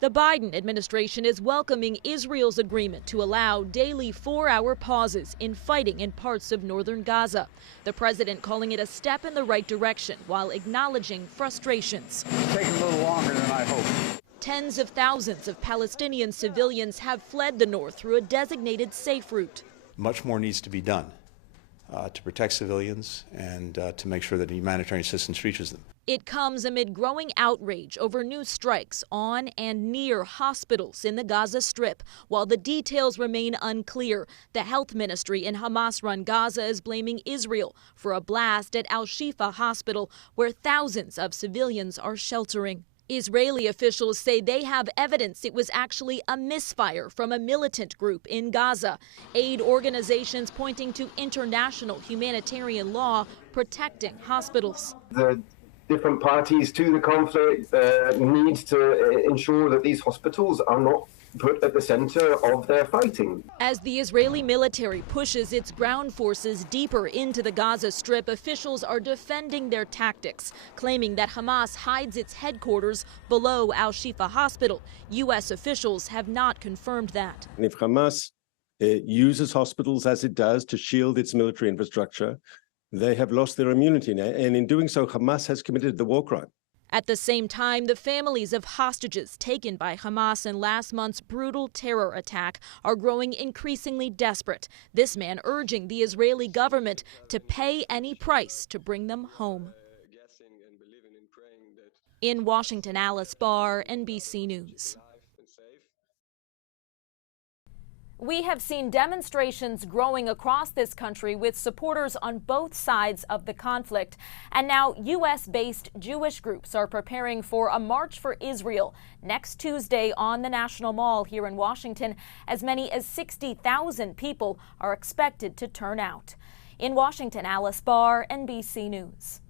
The Biden administration is welcoming Israel's agreement to allow daily 4-hour pauses in fighting in parts of northern Gaza. The president calling it a step in the right direction while acknowledging frustrations. It's taking a little longer than I hoped. Tens of thousands of Palestinian civilians have fled the north through a designated safe route. Much more needs to be done to protect civilians and to make sure that humanitarian assistance reaches them. It comes amid growing outrage over new strikes on and near hospitals in the Gaza Strip. While the details remain unclear, the health ministry in Hamas-run Gaza is blaming Israel for a blast at Al-Shifa Hospital, where thousands of civilians are sheltering. Israeli officials say they have evidence it was actually a misfire from a militant group in Gaza. Aid organizations pointing to international humanitarian law protecting hospitals. The different parties to the conflict need to ensure that these hospitals are not put at the center of their fighting. As the Israeli military pushes its ground forces deeper into the Gaza Strip, officials are defending their tactics, claiming that Hamas hides its headquarters below Al-Shifa Hospital. U.S. officials have not confirmed that. And if Hamas uses hospitals as it does to shield its military infrastructure, they have lost their immunity now, and in doing so, Hamas has committed the war crime. At the same time, the families of hostages taken by Hamas in last month's brutal terror attack are growing increasingly desperate. This man urging the Israeli government to pay any price to bring them home. In Washington, Alice Barr, NBC News. We have seen demonstrations growing across this country with supporters on both sides of the conflict. And now U.S.-based Jewish groups are preparing for a March for Israel next Tuesday on the National Mall here in Washington. As many as 60,000 people are expected to turn out. In Washington, Alice Barr, NBC News.